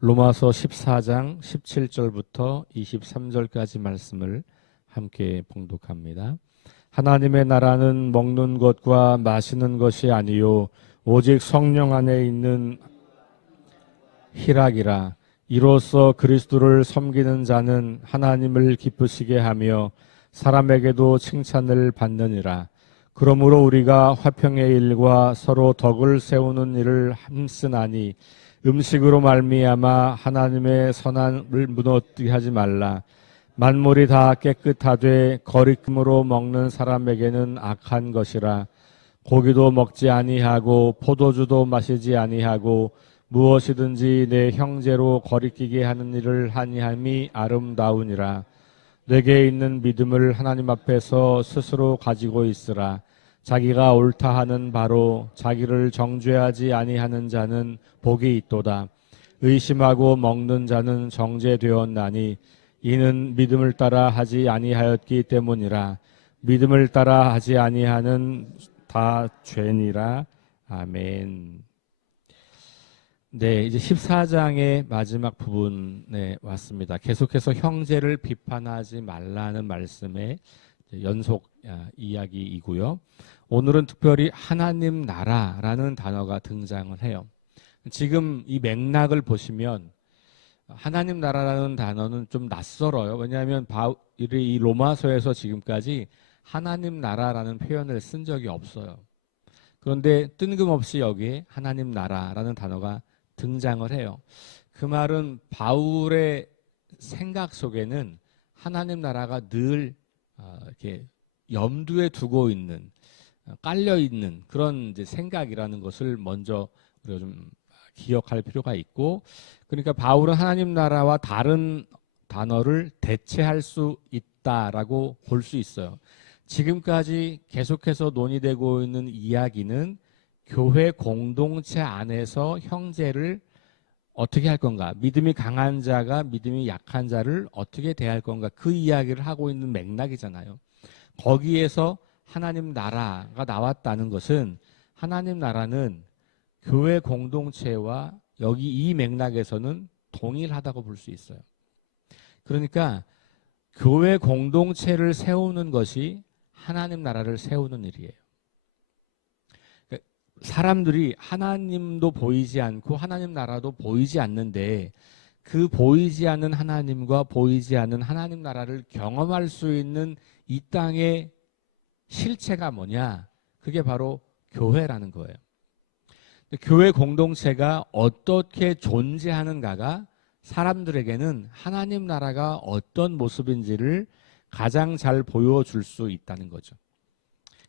로마서 14장 17절부터 23절까지 말씀을 함께 봉독합니다. 하나님의 나라는 먹는 것과 마시는 것이 아니요 오직 성령 안에 있는 희락이라. 이로써 그리스도를 섬기는 자는 하나님을 기쁘시게 하며 사람에게도 칭찬을 받느니라. 그러므로 우리가 화평의 일과 서로 덕을 세우는 일을 힘쓰나니 음식으로 말미암아 하나님의 선함을 무너뜨리게 하지 말라. 만물이 다 깨끗하되 거리낌으로 먹는 사람에게는 악한 것이라. 고기도 먹지 아니하고 포도주도 마시지 아니하고 무엇이든지 내 형제로 거리끼게 하는 일을 하니함이 아름다우니라. 내게 있는 믿음을 하나님 앞에서 스스로 가지고 있으라. 자기가 옳다 하는 바로 자기를 정죄하지 아니하는 자는 복이 있도다. 의심하고 먹는 자는 정죄되었나니 이는 믿음을 따라 하지 아니하였기 때문이라. 믿음을 따라 하지 아니하는 다 죄니라. 아멘. 네, 이제 14장의 마지막 부분에 왔습니다. 계속해서 형제를 비판하지 말라는 말씀의 연속 이야기이고요. 오늘은 특별히 하나님 나라라는 단어가 등장을 해요. 지금 이 맥락을 보시면 하나님 나라라는 단어는 좀 낯설어요. 왜냐하면 이 로마서에서 지금까지 하나님 나라라는 표현을 쓴 적이 없어요. 그런데 뜬금없이 여기에 하나님 나라라는 단어가 등장을 해요. 그 말은 바울의 생각 속에는 하나님 나라가 늘 이렇게 염두에 두고 있는, 깔려 있는 그런 이제 생각이라는 것을 먼저 우리가 좀 기억할 필요가 있고, 그러니까 바울은 하나님 나라와 다른 단어를 대체할 수 있다라고 볼 수 있어요. 지금까지 계속해서 논의되고 있는 이야기는 교회 공동체 안에서 형제를 어떻게 할 건가, 믿음이 강한 자가 믿음이 약한 자를 어떻게 대할 건가, 그 이야기를 하고 있는 맥락이잖아요. 거기에서 하나님 나라가 나왔다는 것은 하나님 나라는 교회 공동체와 여기 이 맥락에서는 동일하다고 볼 수 있어요. 그러니까 교회 공동체를 세우는 것이 하나님 나라를 세우는 일이에요. 사람들이 하나님도 보이지 않고 하나님 나라도 보이지 않는데 그 보이지 않는 하나님과 보이지 않는 하나님 나라를 경험할 수 있는 이 땅의 실체가 뭐냐? 그게 바로 교회라는 거예요. 교회 공동체가 어떻게 존재하는가가 사람들에게는 하나님 나라가 어떤 모습인지를 가장 잘 보여줄 수 있다는 거죠.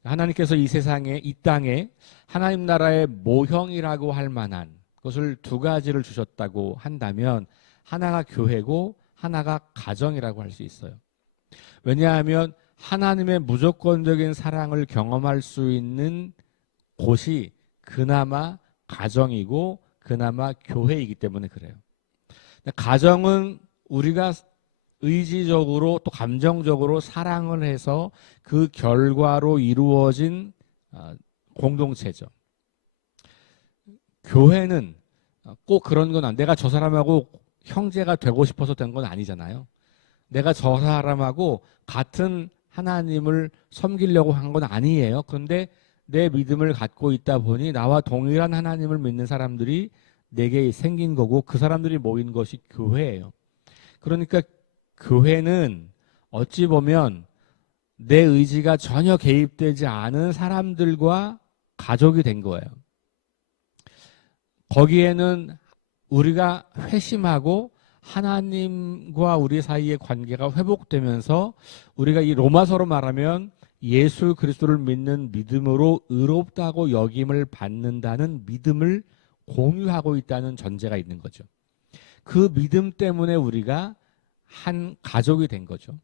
하나님께서 이 세상에, 이 땅에 하나님 나라의 모형이라고 할 만한 것을 두 가지를 주셨다고 한다면 하나가 교회고 하나가 가정이라고 할 수 있어요. 왜냐하면 하나님의 무조건적인 사랑을 경험할 수 있는 곳이 그나마 가정이고 그나마 교회이기 때문에 그래요. 가정은 우리가 의지적으로 또 감정적으로 사랑을 해서 그 결과로 이루어진 공동체죠. 교회는 꼭 그런 건 내가 저 사람하고 형제가 되고 싶어서 된 건 아니잖아요. 내가 저 사람하고 같은 하나님을 섬기려고 한 건 아니에요. 그런데 내 믿음을 갖고 있다 보니 나와 동일한 하나님을 믿는 사람들이 내게 생긴 거고 그 사람들이 모인 것이 교회예요. 그러니까 교회는 어찌 보면 내 의지가 전혀 개입되지 않은 사람들과 가족이 된 거예요. 거기에는 우리가 회심하고 하나님과 우리 사이의 관계가 회복되면서 우리가 이 로마서로 말하면 예수 그리스도를 믿는 믿음으로 의롭다고 여김을 받는다는 믿음을 공유하고 있다는 전제가 있는 거죠. 그 믿음 때문에 우리가 한 가족이 된 거죠.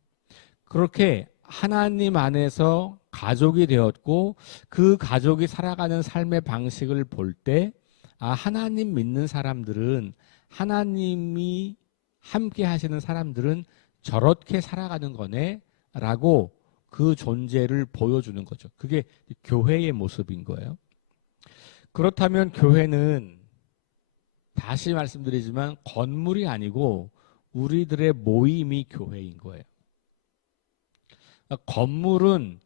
그렇게 하나님 안에서 가족이 되었고 그 가족이 살아가는 삶의 방식을 볼 때 하나님 믿는 사람들은, 하나님이 함께 하시는 사람들은 저렇게 살아가는 거네 라고 그 존재를 보여주는 거죠. 그게 교회의 모습인 거예요. 그렇다면 교회는 다시 말씀드리지만 건물이 아니고 우리들의 모임이 교회인 거예요. 그러니까 건물은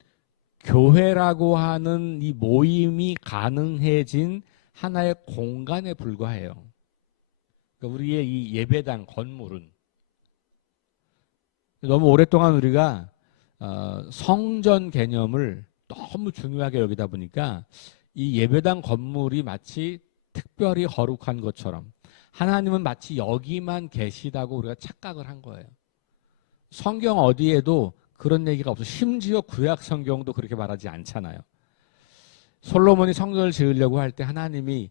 교회라고 하는 이 모임이 가능해진 하나의 공간에 불과해요. 그러니까 우리의 이 예배당 건물은 너무 오랫동안 우리가 성전 개념을 너무 중요하게 여기다 보니까 이 예배당 건물이 마치 특별히 거룩한 것처럼 하나님은 마치 여기만 계시다고 우리가 착각을 한 거예요. 성경 어디에도 그런 얘기가 없어. 심지어 구약 성경도 그렇게 말하지 않잖아요. 솔로몬이 성전을 지으려고 할 때 하나님이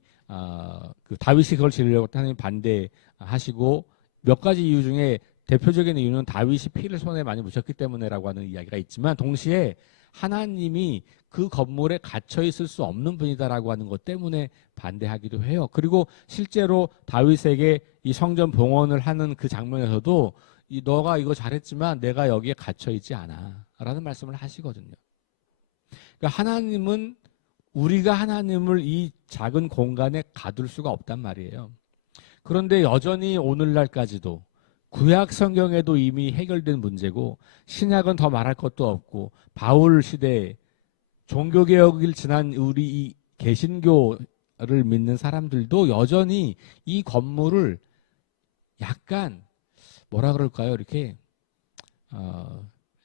그 다윗이 그걸 지으려고 할 때 하나님 반대하시고 몇 가지 이유 중에 대표적인 이유는 다윗이 피를 손에 많이 묻혔기 때문에라고 하는 이야기가 있지만 동시에 하나님이 그 건물에 갇혀 있을 수 없는 분이다라고 하는 것 때문에 반대하기도 해요. 그리고 실제로 다윗에게 이 성전 봉헌을 하는 그 장면에서도 너가 이거 잘했지만 내가 여기에 갇혀 있지 않아 라는 말씀을 하시거든요. 그러니까 하나님은 우리가 하나님을 이 작은 공간에 가둘 수가 없단 말이에요. 그런데 여전히 오늘날까지도 구약 성경에도 이미 해결된 문제고 신약은 더 말할 것도 없고 바울 시대에 종교개혁을 지난 우리 이 개신교를 믿는 사람들도 여전히 이 건물을 약간 뭐라 그럴까요? 이렇게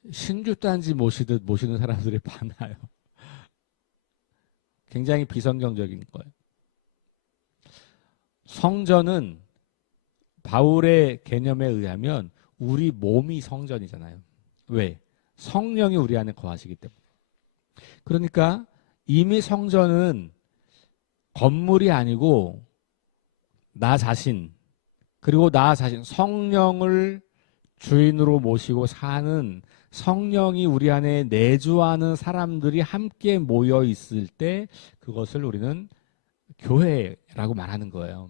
신주단지 모시듯 모시는 사람들이 많아요. 굉장히 비성경적인 거예요. 성전은 바울의 개념에 의하면 우리 몸이 성전이잖아요. 왜? 성령이 우리 안에 거하시기 때문에. 그러니까 이미 성전은 건물이 아니고 나 자신, 그리고 나 자신, 성령을 주인으로 모시고 사는 성령이 우리 안에 내주하는 사람들이 함께 모여 있을 때 그것을 우리는 교회라고 말하는 거예요.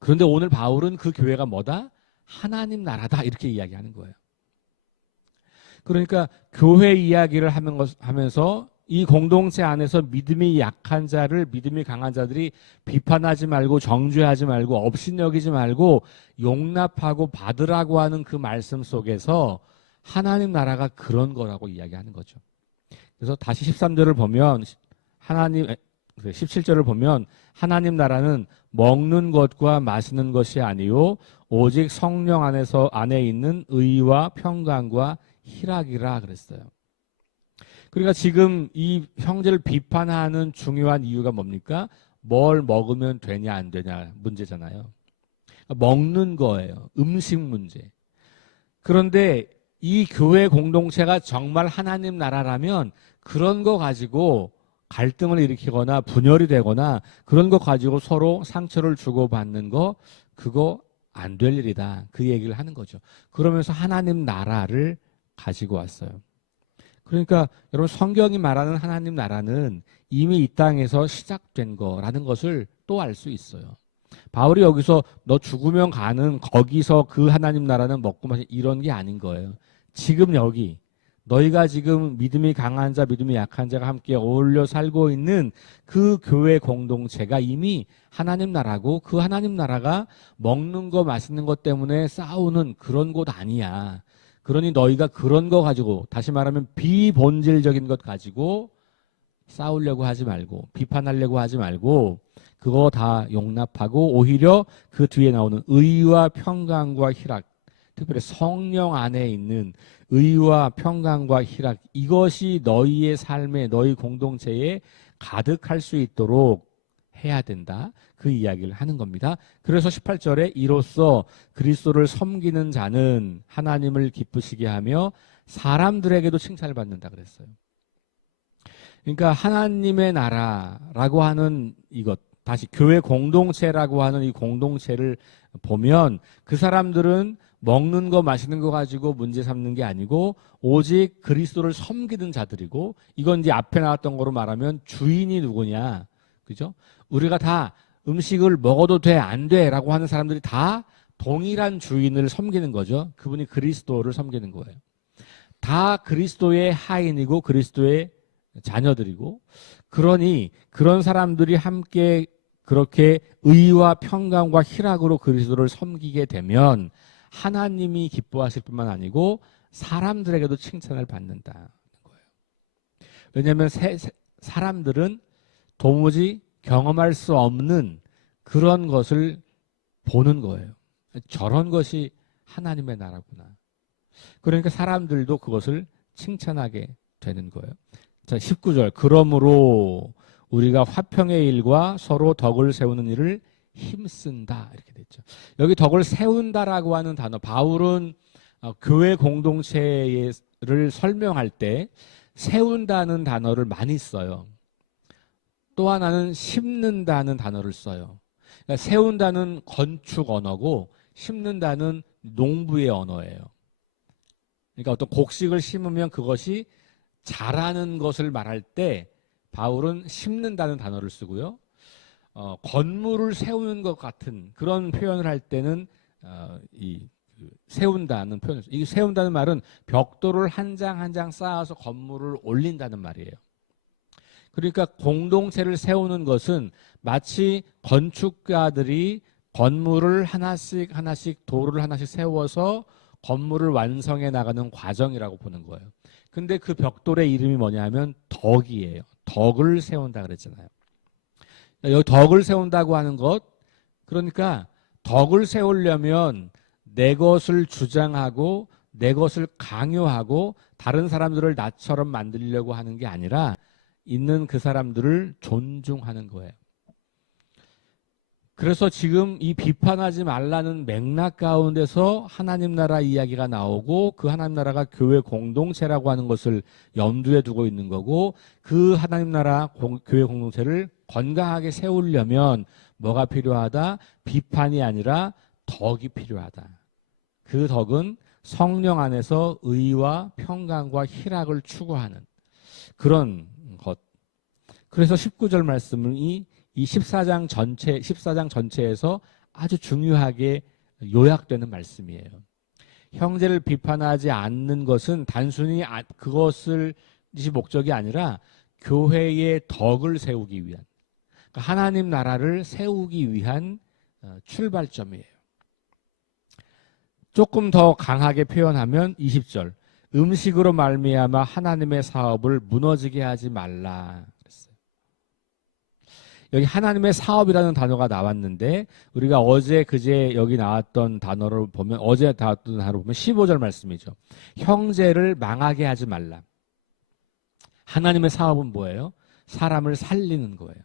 그런데 오늘 바울은 그 교회가 뭐다? 하나님 나라다 이렇게 이야기하는 거예요. 그러니까 교회 이야기를 하면서 이 공동체 안에서 믿음이 약한 자를 믿음이 강한 자들이 비판하지 말고 정죄하지 말고 업신여기지 말고 용납하고 받으라고 하는 그 말씀 속에서 하나님 나라가 그런 거라고 이야기하는 거죠. 그래서 다시 13절을 보면 17절을 보면 하나님 나라는 먹는 것과 마시는 것이 아니요 오직 성령 안에 있는 의와 평강과 희락이라 그랬어요. 그러니까 지금 이 형제를 비판하는 중요한 이유가 뭡니까? 뭘 먹으면 되냐 안 되냐 문제잖아요. 먹는 거예요. 음식 문제. 그런데 이 교회 공동체가 정말 하나님 나라라면 그런 거 가지고 갈등을 일으키거나 분열이 되거나 그런 거 가지고 서로 상처를 주고받는 거 그거 안 될 일이다. 그 얘기를 하는 거죠. 그러면서 하나님 나라를 가지고 왔어요. 그러니까 여러분 성경이 말하는 하나님 나라는 이미 이 땅에서 시작된 거라는 것을 또 알 수 있어요. 바울이 여기서 너 죽으면 가는 거기서 그 하나님 나라는 먹고 마시 이런 게 아닌 거예요. 지금 여기 너희가 지금 믿음이 강한 자, 믿음이 약한 자가 함께 어울려 살고 있는 그 교회 공동체가 이미 하나님 나라고 그 하나님 나라가 먹는 거 마시는 것 때문에 싸우는 그런 곳 아니야. 그러니 너희가 그런 거 가지고 다시 말하면 비본질적인 것 가지고 싸우려고 하지 말고 비판하려고 하지 말고 그거 다 용납하고 오히려 그 뒤에 나오는 의와 평강과 희락 특별히 성령 안에 있는 의와 평강과 희락 이것이 너희의 삶에 너희 공동체에 가득할 수 있도록 해야 된다. 그 이야기를 하는 겁니다. 그래서 18절에 이로써 그리스도를 섬기는 자는 하나님을 기쁘시게 하며 사람들에게도 칭찬을 받는다 그랬어요. 그러니까 하나님의 나라라고 하는 이것 다시 교회 공동체라고 하는 이 공동체를 보면 그 사람들은 먹는 거 마시는 거 가지고 문제 삼는 게 아니고 오직 그리스도를 섬기는 자들이고 이건 이제 앞에 나왔던 거로 말하면 주인이 누구냐 그죠? 우리가 다 음식을 먹어도 돼 안 돼라고 하는 사람들이 다 동일한 주인을 섬기는 거죠. 그분이 그리스도를 섬기는 거예요. 다 그리스도의 하인이고 그리스도의 자녀들이고 그러니 그런 사람들이 함께 그렇게 의와 평강과 희락으로 그리스도를 섬기게 되면 하나님이 기뻐하실 뿐만 아니고 사람들에게도 칭찬을 받는다는 거예요. 왜냐하면 사람들은 도무지 경험할 수 없는 그런 것을 보는 거예요. 저런 것이 하나님의 나라구나. 그러니까 사람들도 그것을 칭찬하게 되는 거예요. 자, 19절. 그러므로 우리가 화평의 일과 서로 덕을 세우는 일을 힘쓴다. 이렇게 됐죠. 여기 덕을 세운다라고 하는 단어, 바울은 교회 공동체를 설명할 때 세운다는 단어를 많이 써요. 또 하나는 심는다는 단어를 써요. 그러니까 세운다는 건축 언어고 심는다는 농부의 언어예요. 그러니까 어떤 곡식을 심으면 그것이 자라는 것을 말할 때 바울은 심는다는 단어를 쓰고요. 건물을 세우는 것 같은 그런 표현을 할 때는 세운다는 표현을 써요. 이 세운다는 말은 벽돌을 한 장 한 장 쌓아서 건물을 올린다는 말이에요. 그러니까 공동체를 세우는 것은 마치 건축가들이 건물을 하나씩 하나씩 도를 하나씩 세워서 건물을 완성해 나가는 과정이라고 보는 거예요. 근데 그 벽돌의 이름이 뭐냐 하면 덕이에요. 덕을 세운다 그랬잖아요. 여기 덕을 세운다고 하는 것, 그러니까 덕을 세우려면 내 것을 주장하고 내 것을 강요하고 다른 사람들을 나처럼 만들려고 하는 게 아니라 있는 그 사람들을 존중하는 거예요. 그래서 지금 이 비판하지 말라는 맥락 가운데서 하나님 나라 이야기가 나오고 그 하나님 나라가 교회 공동체라고 하는 것을 염두에 두고 있는 거고 그 하나님 나라 교회 공동체를 건강하게 세우려면 뭐가 필요하다? 비판이 아니라 덕이 필요하다. 그 덕은 성령 안에서 의와 평강과 희락을 추구하는 그런 것. 그래서 19절 말씀이 이 14장 전체에서 아주 중요하게 요약되는 말씀이에요. 형제를 비판하지 않는 것은 단순히 그것을 목적이 아니라 교회의 덕을 세우기 위한, 그러니까 하나님 나라를 세우기 위한 출발점이에요. 조금 더 강하게 표현하면 20절. 음식으로 말미암아 하나님의 사업을 무너지게 하지 말라. 여기 하나님의 사업이라는 단어가 나왔는데 우리가 어제 그제 여기 나왔던 단어를 보면 어제 나왔던 단어를 보면 15절 말씀이죠. 형제를 망하게 하지 말라. 하나님의 사업은 뭐예요? 사람을 살리는 거예요.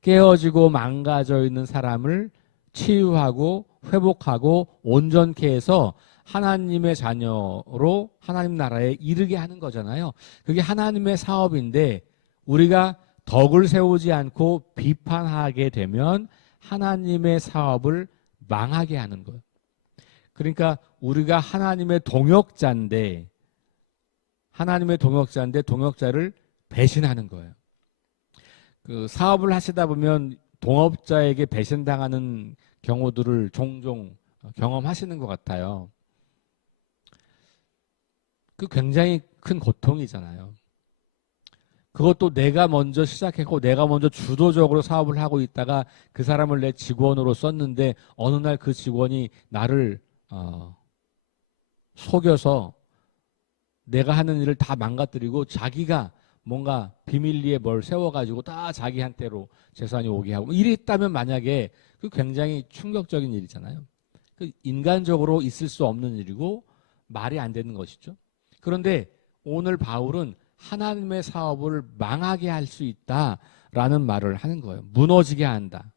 깨어지고 망가져 있는 사람을 치유하고 회복하고 온전케 해서 하나님의 자녀로 하나님 나라에 이르게 하는 거잖아요. 그게 하나님의 사업인데 우리가 덕을 세우지 않고 비판하게 되면 하나님의 사업을 망하게 하는 거예요. 그러니까 우리가 하나님의 동역자인데 동역자를 배신하는 거예요. 그 사업을 하시다 보면 동업자에게 배신당하는 경우들을 종종 경험하시는 것 같아요. 그 굉장히 큰 고통이잖아요. 그것도 내가 먼저 시작했고 내가 먼저 주도적으로 사업을 하고 있다가 그 사람을 내 직원으로 썼는데 어느 날 그 직원이 나를 속여서 내가 하는 일을 다 망가뜨리고 자기가 뭔가 비밀리에 뭘 세워가지고 다 자기한테로 재산이 오게 하고 이랬다면 만약에 그 굉장히 충격적인 일이잖아요. 그 인간적으로 있을 수 없는 일이고 말이 안 되는 것이죠. 그런데 오늘 바울은 하나님의 사업을 망하게 할 수 있다라는 말을 하는 거예요. 무너지게 한다.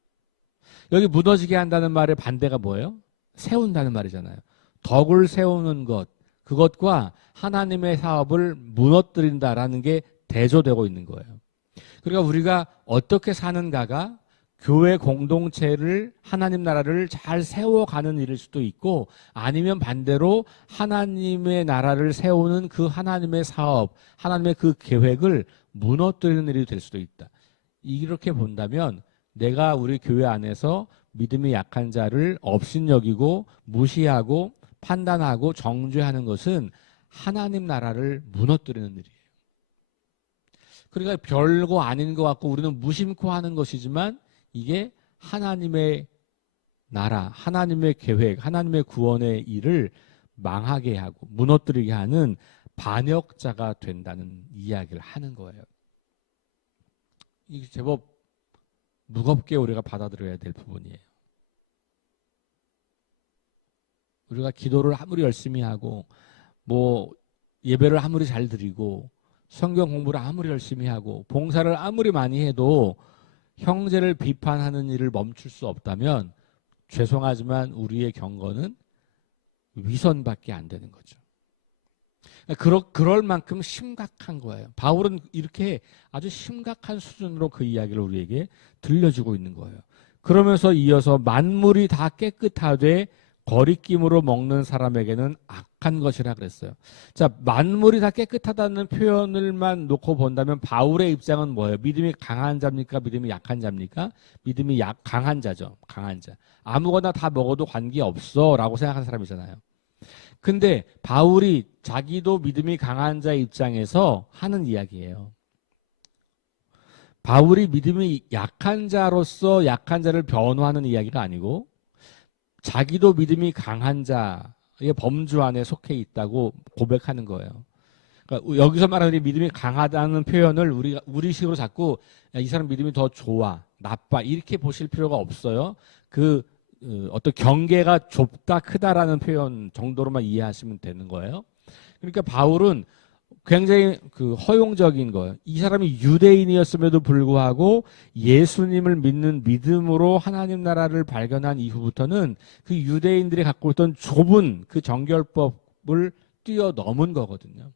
여기 무너지게 한다는 말의 반대가 뭐예요? 세운다는 말이잖아요. 덕을 세우는 것, 그것과 하나님의 사업을 무너뜨린다라는 게 대조되고 있는 거예요. 그러니까 우리가 어떻게 사는가가 교회 공동체를 하나님 나라를 잘 세워가는 일일 수도 있고 아니면 반대로 하나님의 나라를 세우는 그 하나님의 사업, 하나님의 그 계획을 무너뜨리는 일이 될 수도 있다. 이렇게 본다면 내가 우리 교회 안에서 믿음이 약한 자를 업신여기고 무시하고 판단하고 정죄하는 것은 하나님 나라를 무너뜨리는 일이에요. 그러니까 별거 아닌 것 같고 우리는 무심코 하는 것이지만 이게 하나님의 나라, 하나님의 계획, 하나님의 구원의 일을 망하게 하고 무너뜨리게 하는 반역자가 된다는 이야기를 하는 거예요. 이게 제법 무겁게 우리가 받아들여야 될 부분이에요. 우리가 기도를 아무리 열심히 하고 뭐 예배를 아무리 잘 드리고 성경 공부를 아무리 열심히 하고 봉사를 아무리 많이 해도 형제를 비판하는 일을 멈출 수 없다면 죄송하지만 우리의 경건은 위선밖에 안 되는 거죠. 그럴 만큼 심각한 거예요. 바울은 이렇게 아주 심각한 수준으로 그 이야기를 우리에게 들려주고 있는 거예요. 그러면서 이어서 만물이 다 깨끗하되 거리낌으로 먹는 사람에게는 악한 것이라 그랬어요. 자, 만물이 다 깨끗하다는 표현을만 놓고 본다면 바울의 입장은 뭐예요? 믿음이 강한 자입니까? 믿음이 약한 자입니까? 믿음이 강한 자죠. 강한 자. 아무거나 다 먹어도 관계없어 라고 생각하는 사람이잖아요. 근데 바울이 자기도 믿음이 강한 자의 입장에서 하는 이야기예요. 바울이 믿음이 약한 자로서 약한 자를 변호하는 이야기가 아니고 자기도 믿음이 강한 자의 범주 안에 속해 있다고 고백하는 거예요. 그러니까 여기서 말하는 믿음이 강하다는 표현을 우리식으로 자꾸 이 사람 믿음이 더 좋아, 나빠 이렇게 보실 필요가 없어요. 어떤 경계가 좁다, 크다라는 표현 정도로만 이해하시면 되는 거예요. 그러니까 바울은 굉장히 허용적인 거예요. 이 사람이 유대인이었음에도 불구하고 예수님을 믿는 믿음으로 하나님 나라를 발견한 이후부터는 그 유대인들이 갖고 있던 좁은 그 정결법을 뛰어넘은 거거든요.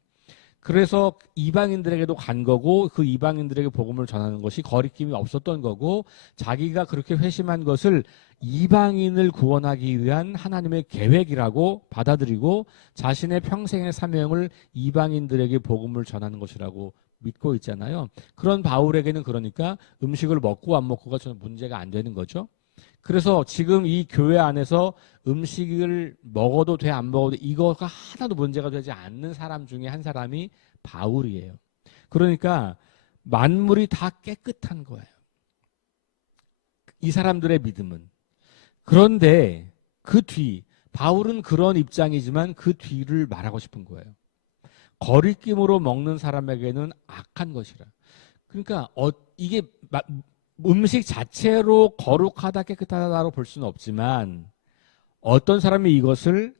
그래서 이방인들에게도 간 거고 그 이방인들에게 복음을 전하는 것이 거리낌이 없었던 거고 자기가 그렇게 회심한 것을 이방인을 구원하기 위한 하나님의 계획이라고 받아들이고 자신의 평생의 사명을 이방인들에게 복음을 전하는 것이라고 믿고 있잖아요. 그런 바울에게는 그러니까 음식을 먹고 안 먹고가 저는 문제가 안 되는 거죠. 그래서 지금 이 교회 안에서 음식을 먹어도 돼 안 먹어도 돼 이거가 하나도 문제가 되지 않는 사람 중에 한 사람이 바울이에요. 그러니까 만물이 다 깨끗한 거예요. 이 사람들의 믿음은. 그런데 그 뒤, 바울은 그런 입장이지만 그 뒤를 말하고 싶은 거예요. 거리낌으로 먹는 사람에게는 악한 것이라. 그러니까 이게 음식 자체로 거룩하다 깨끗하다로 볼 수는 없지만 어떤 사람이 이것을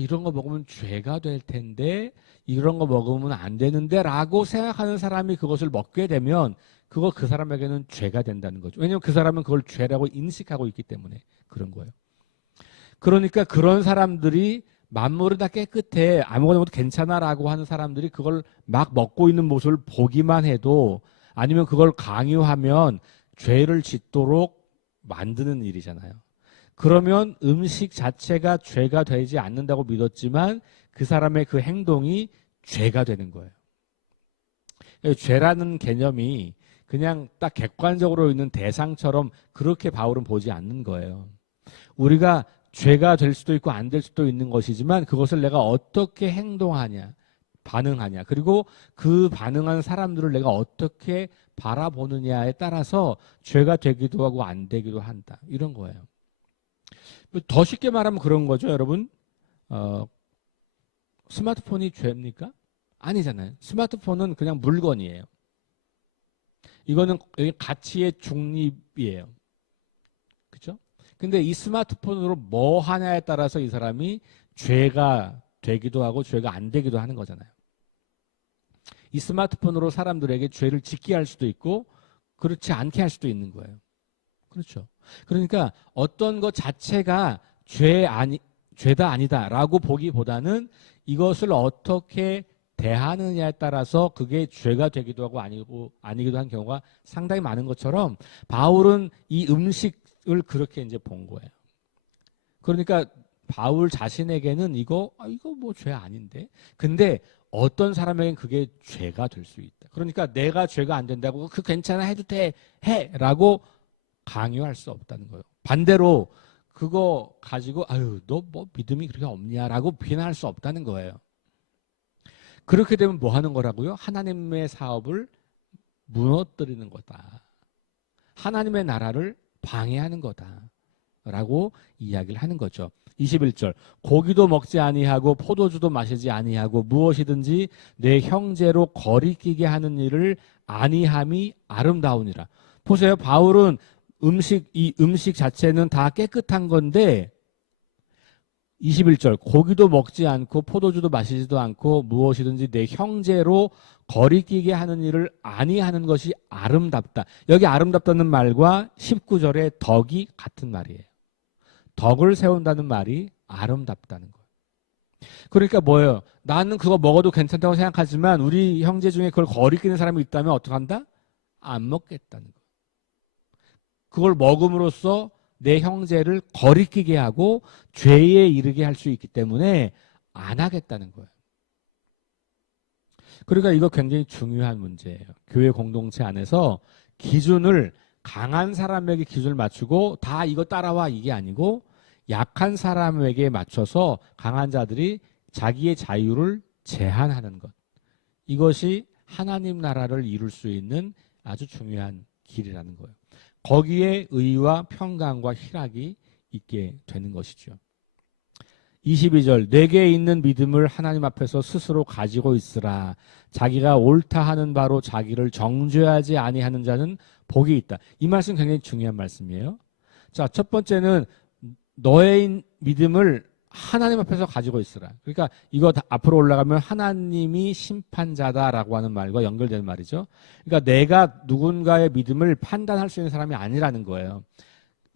이런 거 먹으면 죄가 될 텐데 이런 거 먹으면 안 되는데 라고 생각하는 사람이 그것을 먹게 되면 그 사람에게는 죄가 된다는 거죠. 왜냐하면 그 사람은 그걸 죄라고 인식하고 있기 때문에 그런 거예요. 그러니까 그런 사람들이 만물은 다 깨끗해 아무거나 먹어도 괜찮아라고 하는 사람들이 그걸 막 먹고 있는 모습을 보기만 해도 아니면 그걸 강요하면 죄를 짓도록 만드는 일이잖아요. 그러면 음식 자체가 죄가 되지 않는다고 믿었지만 그 사람의 그 행동이 죄가 되는 거예요. 죄라는 개념이 그냥 딱 객관적으로 있는 대상처럼 그렇게 바울은 보지 않는 거예요. 우리가 죄가 될 수도 있고 안 될 수도 있는 것이지만 그것을 내가 어떻게 행동하냐, 반응하냐, 그리고 그 반응한 사람들을 내가 어떻게 바라보느냐에 따라서 죄가 되기도 하고 안 되기도 한다. 이런 거예요. 더 쉽게 말하면 그런 거죠, 여러분. 스마트폰이 죄입니까? 아니잖아요. 스마트폰은 그냥 물건이에요. 이거는 가치의 중립이에요. 그렇죠? 근데 이 스마트폰으로 뭐 하냐에 따라서 이 사람이 죄가 되기도 하고 죄가 안 되기도 하는 거잖아요. 이 스마트폰으로 사람들에게 죄를 짓게 할 수도 있고 그렇지 않게 할 수도 있는 거예요. 그렇죠. 그러니까 어떤 것 자체가 죄다 아니다라고 보기보다는 이것을 어떻게 대하느냐에 따라서 그게 죄가 되기도 하고 아니기도 한 경우가 상당히 많은 것처럼 바울은 이 음식을 그렇게 이제 본 거예요. 그러니까 바울 자신에게는 이거 뭐 죄 아닌데. 근데 어떤 사람에게는 그게 죄가 될 수 있다. 그러니까 내가 죄가 안 된다고 괜찮아 해도 돼 해라고 강요할 수 없다는 거예요. 반대로 그거 가지고 너 뭐 믿음이 그렇게 없냐라고 비난할 수 없다는 거예요. 그렇게 되면 뭐 하는 거라고요? 하나님의 사업을 무너뜨리는 거다. 하나님의 나라를 방해하는 거다라고 이야기를 하는 거죠. 21절 고기도 먹지 아니하고 포도주도 마시지 아니하고 무엇이든지 내 형제로 거리끼게 하는 일을 아니함이 아름다우니라. 보세요. 바울은 이 음식 자체는 다 깨끗한 건데 21절 고기도 먹지 않고 포도주도 마시지도 않고 무엇이든지 내 형제로 거리끼게 하는 일을 아니하는 것이 아름답다. 여기 아름답다는 말과 19절의 덕이 같은 말이에요. 덕을 세운다는 말이 아름답다는 거예요. 그러니까 뭐예요? 나는 그거 먹어도 괜찮다고 생각하지만 우리 형제 중에 그걸 거리끼는 사람이 있다면 어떡한다? 안 먹겠다는 거예요. 그걸 먹음으로써 내 형제를 거리끼게 하고 죄에 이르게 할 수 있기 때문에 안 하겠다는 거예요. 그러니까 이거 굉장히 중요한 문제예요. 교회 공동체 안에서 기준을 강한 사람에게 기준을 맞추고 다 이거 따라와 이게 아니고 약한 사람에게 맞춰서 강한 자들이 자기의 자유를 제한하는 것. 이것이 하나님 나라를 이룰 수 있는 아주 중요한 길이라는 거예요. 거기에 의와 평강과 희락이 있게 되는 것이죠. 22절 내게 있는 믿음을 하나님 앞에서 스스로 가지고 있으라. 자기가 옳다 하는 바로 자기를 정죄하지 아니하는 자는 복이 있다. 이 말씀 굉장히 중요한 말씀이에요. 자, 첫 번째는 너의 믿음을 하나님 앞에서 가지고 있으라. 그러니까 이거 앞으로 올라가면 하나님이 심판자다라고 하는 말과 연결되는 말이죠. 그러니까 내가 누군가의 믿음을 판단할 수 있는 사람이 아니라는 거예요.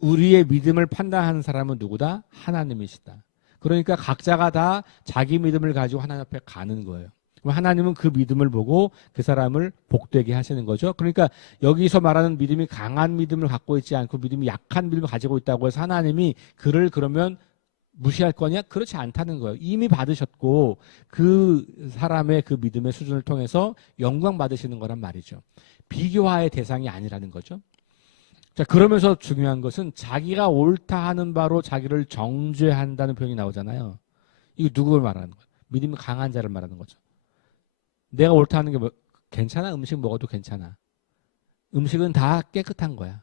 우리의 믿음을 판단하는 사람은 누구다? 하나님이시다. 그러니까 각자가 다 자기 믿음을 가지고 하나님 앞에 가는 거예요. 그럼 하나님은 그 믿음을 보고 그 사람을 복되게 하시는 거죠. 그러니까 여기서 말하는 믿음이 강한 믿음을 갖고 있지 않고 믿음이 약한 믿음을 가지고 있다고 해서 하나님이 그를 그러면 무시할 거냐? 그렇지 않다는 거예요. 이미 받으셨고 그 사람의 그 믿음의 수준을 통해서 영광 받으시는 거란 말이죠. 비교화의 대상이 아니라는 거죠. 자, 그러면서 중요한 것은 자기가 옳다 하는 바로 자기를 정죄한다는 표현이 나오잖아요. 이거 누구를 말하는 거예요? 믿음이 강한 자를 말하는 거죠. 내가 옳다 하는 게 뭐, 괜찮아? 음식 먹어도 괜찮아. 음식은 다 깨끗한 거야.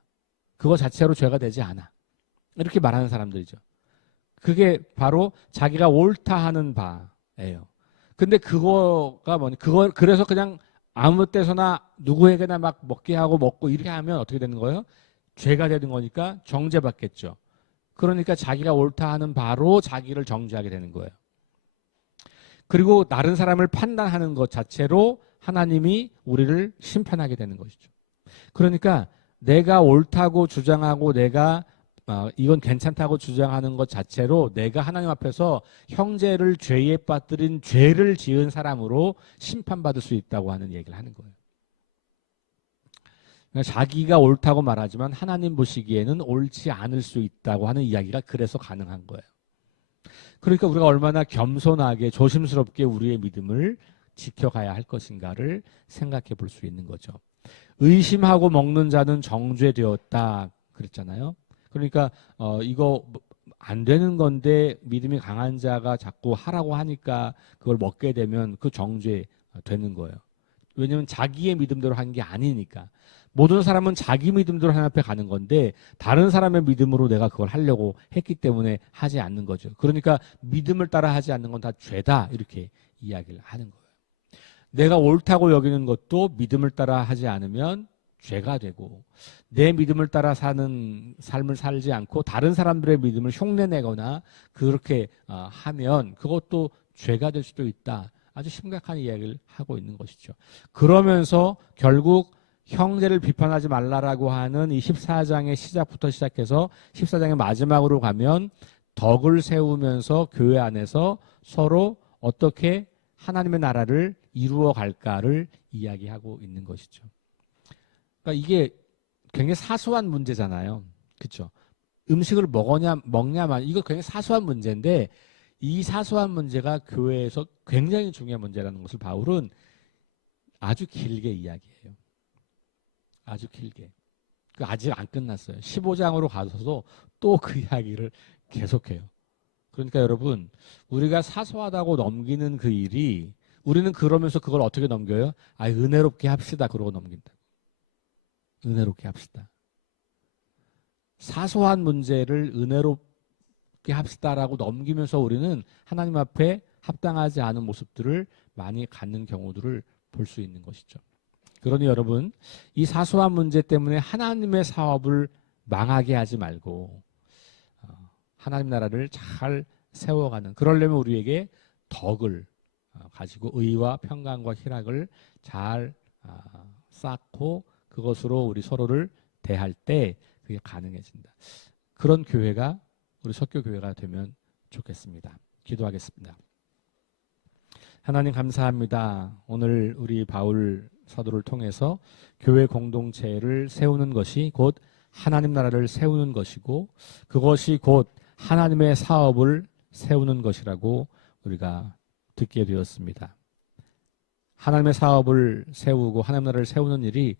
그거 자체로 죄가 되지 않아. 이렇게 말하는 사람들이죠. 그게 바로 자기가 옳다 하는 바예요. 근데 그거가 뭐니? 그래서 그냥 아무 때서나 누구에게나 막 먹게 하고 먹고 이렇게 하면 어떻게 되는 거예요? 죄가 되는 거니까 정죄받겠죠. 그러니까 자기가 옳다 하는 바로 자기를 정죄하게 되는 거예요. 그리고 다른 사람을 판단하는 것 자체로 하나님이 우리를 심판하게 되는 것이죠. 그러니까 내가 옳다고 주장하고 내가 이건 괜찮다고 주장하는 것 자체로 내가 하나님 앞에서 형제를 죄에 빠뜨린 죄를 지은 사람으로 심판받을 수 있다고 하는 얘기를 하는 거예요. 그러니까 자기가 옳다고 말하지만 하나님 보시기에는 옳지 않을 수 있다고 하는 이야기가 그래서 가능한 거예요. 그러니까 우리가 얼마나 겸손하게 조심스럽게 우리의 믿음을 지켜가야 할 것인가를 생각해 볼 수 있는 거죠. 의심하고 먹는 자는 정죄되었다 그랬잖아요. 그러니까 이거 안 되는 건데 믿음이 강한 자가 자꾸 하라고 하니까 그걸 먹게 되면 그 정죄 되는 거예요. 왜냐하면 자기의 믿음대로 한 게 아니니까. 모든 사람은 자기 믿음대로 하나님 앞에 가는 건데 다른 사람의 믿음으로 내가 그걸 하려고 했기 때문에 하지 않는 거죠. 그러니까 믿음을 따라 하지 않는 건 다 죄다 이렇게 이야기를 하는 거예요. 내가 옳다고 여기는 것도 믿음을 따라 하지 않으면 죄가 되고 내 믿음을 따라 사는 삶을 살지 않고 다른 사람들의 믿음을 흉내내거나 그렇게 하면 그것도 죄가 될 수도 있다. 아주 심각한 이야기를 하고 있는 것이죠. 그러면서 결국 형제를 비판하지 말라라고 하는 이 14장의 시작부터 시작해서 14장의 마지막으로 가면 덕을 세우면서 교회 안에서 서로 어떻게 하나님의 나라를 이루어 갈까를 이야기하고 있는 것이죠. 그러니까 이게 굉장히 사소한 문제잖아요. 그렇죠? 음식을 먹냐만 이거 굉장히 사소한 문제인데 이 사소한 문제가 교회에서 굉장히 중요한 문제라는 것을 바울은 아주 길게 이야기해요. 아주 길게. 아직 안 끝났어요. 15장으로 가서도 또 그 이야기를 계속해요. 그러니까 여러분 우리가 사소하다고 넘기는 그 일이 우리는 그러면서 그걸 어떻게 넘겨요? 은혜롭게 합시다 그러고 넘긴다. 은혜롭게 합시다. 사소한 문제를 은혜롭게 합시다라고 넘기면서 우리는 하나님 앞에 합당하지 않은 모습들을 많이 갖는 경우들을 볼 수 있는 것이죠. 그러니 여러분, 이 사소한 문제 때문에 하나님의 사업을 망하게 하지 말고 하나님 나라를 잘 세워가는, 그러려면 우리에게 덕을 가지고 의와 평강과 희락을 잘 쌓고 그것으로 우리 서로를 대할 때 그게 가능해진다. 그런 교회가 우리 석교교회가 되면 좋겠습니다. 기도하겠습니다. 하나님 감사합니다. 오늘 우리 바울 사도를 통해서 교회 공동체를 세우는 것이 곧 하나님 나라를 세우는 것이고 그것이 곧 하나님의 사업을 세우는 것이라고 우리가 듣게 되었습니다. 하나님의 사업을 세우고 하나님 나라를 세우는 일이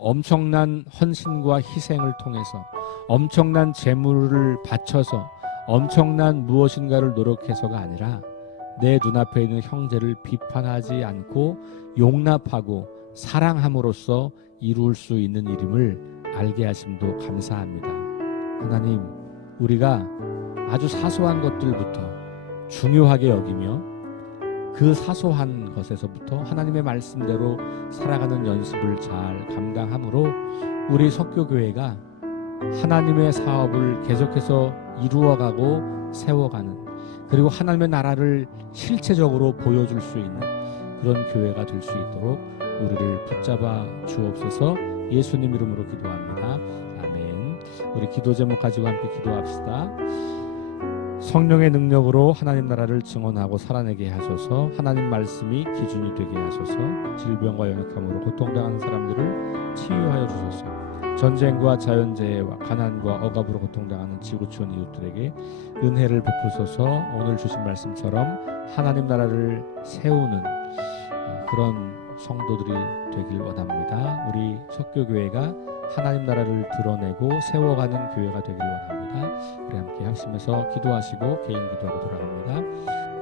엄청난 헌신과 희생을 통해서 엄청난 재물을 바쳐서 엄청난 무엇인가를 노력해서가 아니라 내 눈앞에 있는 형제를 비판하지 않고 용납하고 사랑함으로써 이룰 수 있는 일임을 알게 하심도 감사합니다. 하나님, 우리가 아주 사소한 것들부터 중요하게 여기며 그 사소한 것에서부터 하나님의 말씀대로 살아가는 연습을 잘 감당함으로 우리 석교교회가 하나님의 사업을 계속해서 이루어가고 세워가는, 그리고 하나님의 나라를 실체적으로 보여줄 수 있는 그런 교회가 될 수 있도록 우리를 붙잡아 주옵소서. 예수님 이름으로 기도합니다. 아멘. 우리 기도 제목 가지고 함께 기도합시다. 성령의 능력으로 하나님 나라를 증언하고 살아내게 하소서. 하나님 말씀이 기준이 되게 하소서. 질병과 연약함으로 고통당하는 사람들을 치유하여 주소서. 전쟁과 자연재해와 가난과 억압으로 고통당하는 지구촌 이웃들에게 은혜를 베푸소서. 오늘 주신 말씀처럼 하나님 나라를 세우는 그런 성도들이 되길 원합니다. 우리 석교교회가 하나님 나라를 드러내고 세워가는 교회가 되길 원합니다. 우리 함께 합심해서 기도하시고 개인 기도하고 돌아갑니다.